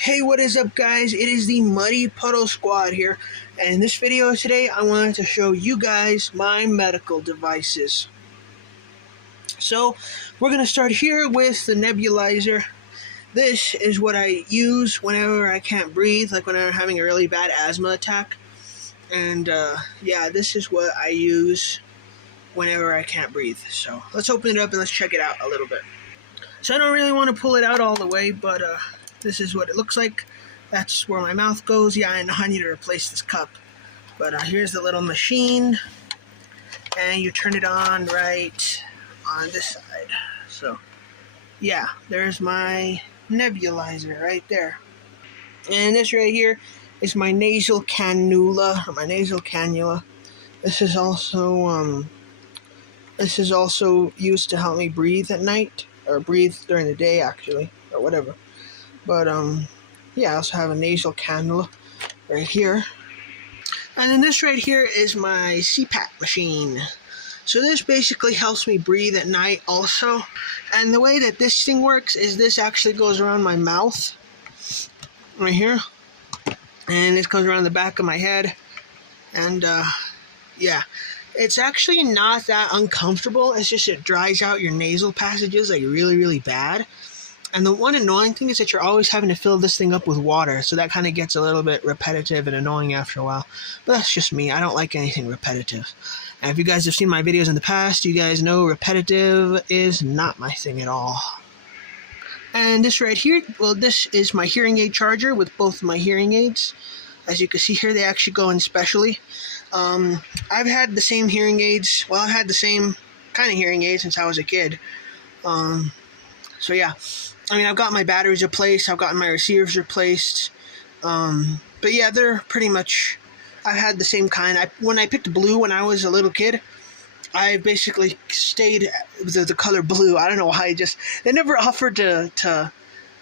Hey, what is up, guys? It is the Muddy Puddle Squad here, and in this video today I wanted to show you guys my medical devices. So we're going to start here with the nebulizer. This is what I use whenever I can't breathe, like when I'm having a really bad asthma attack. And yeah, this is what I use whenever I can't breathe. So let's open it up and let's check it out a little bit. So I don't really want to pull it out all the way, but this is what it looks like. That's where my mouth goes. Yeah, I know I need to replace this cup. But here's the little machine. And you turn it on right on this side. So, yeah, there's my nebulizer right there. And this right here is my nasal cannula, or my nasal cannula. This is also used to help me breathe at night, or breathe during the day, actually, or whatever. But yeah, I also have a nasal cannula right here. And then this right here is my CPAP machine. So this basically helps me breathe at night also. And the way that this thing works is this actually goes around my mouth, right here. And this goes around the back of my head. And yeah, it's actually not that uncomfortable. It's just it dries out your nasal passages like really, really bad. And the one annoying thing is that you're always having to fill this thing up with water, so that kind of gets a little bit repetitive and annoying after a while. But that's just me. I don't like anything repetitive. And if you guys have seen my videos in the past, you guys know repetitive is not my thing at all. And this right here, well, this is my hearing aid charger with both my hearing aids. As you can see here, they actually go in specially. I've had the same hearing aids. Well, I've had the same kind of hearing aids since I was a kid. So yeah. I mean, I've got my batteries replaced, I've gotten my receivers replaced, but yeah, they're pretty much, I've had the same kind. When I picked blue when I was a little kid, I basically stayed with the color blue. I don't know why, they never offered to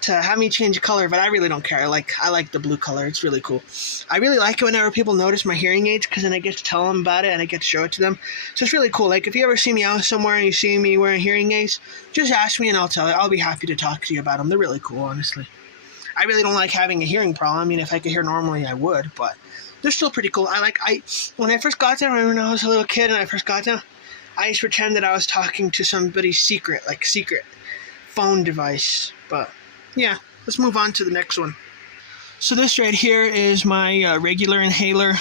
have me change color, but I really don't care. I like the blue color. It's really cool. I really like it whenever people notice my hearing aids, because then I get to tell them about it and I get to show it to them. So it's really cool. Like, if you ever see me out somewhere and you see me wearing hearing aids, just ask me and I'll tell you. I'll be happy to talk to you about them. They're really cool, honestly. I really don't like having a hearing problem. I mean, if I could hear normally, I would, but they're still pretty cool. When I first got them, when I was a little kid and I first got them, I used to pretend that I was talking to somebody's secret phone device, but yeah, let's move on to the next one. So this right here is my regular inhaler.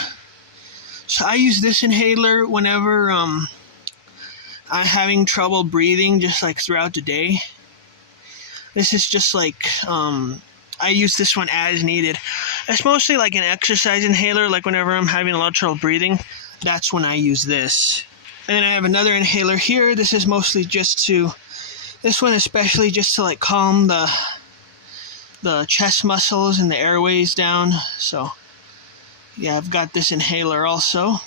So I use this inhaler whenever I'm having trouble breathing, just like throughout the day. This is just like, I use this one as needed. It's mostly like an exercise inhaler, like whenever I'm having a lot of trouble breathing, that's when I use this. And then I have another inhaler here. This is mostly this one especially just to like calm the chest muscles and the airways down. So yeah, I've got this inhaler also.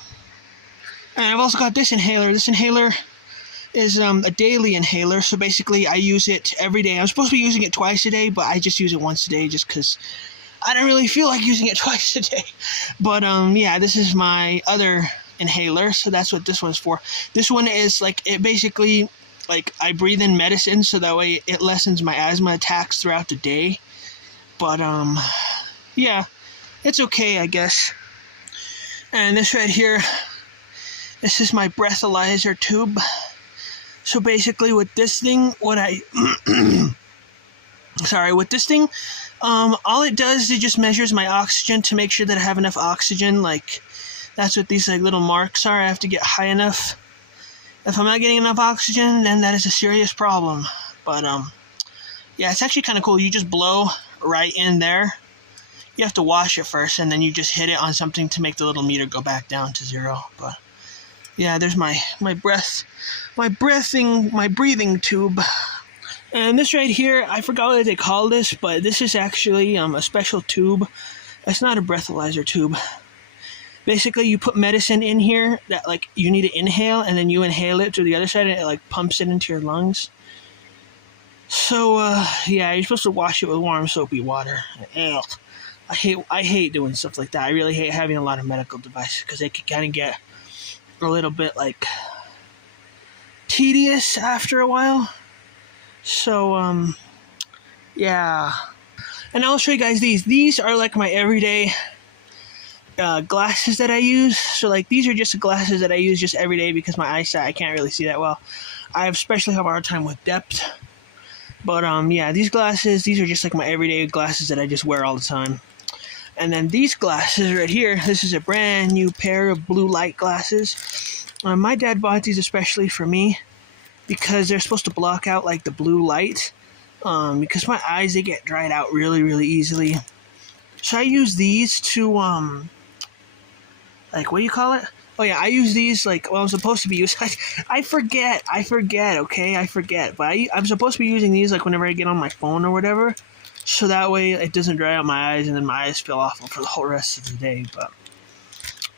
And I've also got this inhaler. This inhaler is a daily inhaler, so basically I use it every day. I'm supposed to be using it twice a day, but I just use it once a day just because I don't really feel like using it twice a day. But yeah, this is my other inhaler, so that's what this one's for. This one is like, it basically, like, I breathe in medicine so that way it lessens my asthma attacks throughout the day. But yeah, it's okay, I guess. And this right here, this is my breathalyzer tube. So basically with this thing, all it does is it just measures my oxygen to make sure that I have enough oxygen. Like, that's what these like little marks are. I have to get high enough. If I'm not getting enough oxygen, then that is a serious problem. But yeah, it's actually kind of cool. You just blow right in there. You have to wash it first, and then you just hit it on something to make the little meter go back down to 0. But yeah, there's my breathing tube. And this right here, I forgot what they call this, but this is actually a special tube. It's not a breathalyzer tube. Basically, you put medicine in here that like you need to inhale, and then you inhale it through the other side, and it like pumps it into your lungs. So yeah, you're supposed to wash it with warm soapy water. Ugh. I hate doing stuff like that. I really hate having a lot of medical devices because they can kind of get a little bit like tedious after a while. So yeah, And I'll show you guys these. These are like my everyday glasses that I use. So like these are just the glasses that I use just every day because my eyesight, I can't really see that well. I especially have a hard time with depth. But yeah, these glasses, these are just like my everyday glasses that I just wear all the time. And then these glasses right here, this is a brand new pair of blue light glasses. My dad bought these especially for me because they're supposed to block out like the blue light. Because my eyes, they get dried out really, really easily. So I use these to, like, what do you call it? Oh yeah, I use these like, well, I'm supposed to be using, I forget, okay? I forget. But I'm supposed to be using these like whenever I get on my phone or whatever. So that way it doesn't dry out my eyes and then my eyes feel awful for the whole rest of the day. But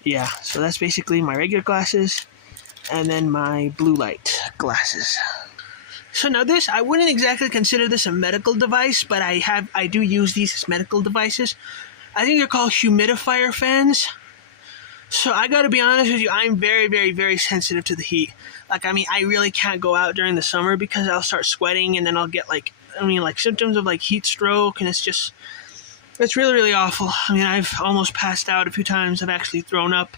yeah, so that's basically my regular glasses and then my blue light glasses. So now this, I wouldn't exactly consider this a medical device, but I do use these as medical devices. I think they're called humidifier fans. So I gotta be honest with you, I'm very, very, very sensitive to the heat. Like, I mean, I really can't go out during the summer because I'll start sweating and then I'll get like symptoms of like heat stroke, and it's really, really awful. I mean, I've almost passed out a few times. I've actually thrown up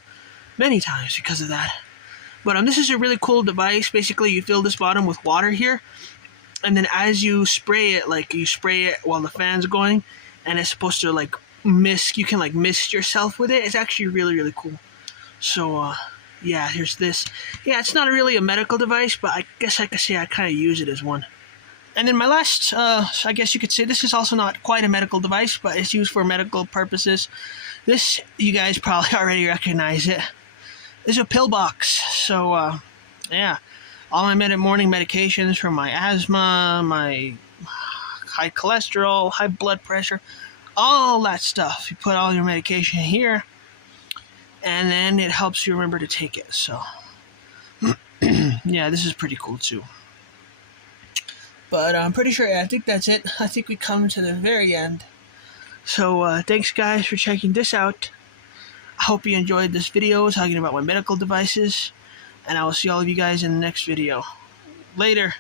many times because of that. But this is a really cool device. Basically, you fill this bottom with water here, and then as you spray it, like you spray it while the fan's going, and it's supposed to like mist. You can like mist yourself with it. It's actually really, really cool. So yeah, here's this. Yeah, it's not really a medical device, but I guess I could say I kind of use it as one. And then my last, I guess you could say, this is also not quite a medical device, but it's used for medical purposes. This, you guys probably already recognize it. This is a pill box. So, yeah, all my morning medications for my asthma, my high cholesterol, high blood pressure, all that stuff. You put all your medication here, and then it helps you remember to take it. So, yeah, this is pretty cool too. But I'm pretty sure, I think that's it. I think we come to the very end. So, thanks guys for checking this out. I hope you enjoyed this video talking about my medical devices. And I will see all of you guys in the next video. Later.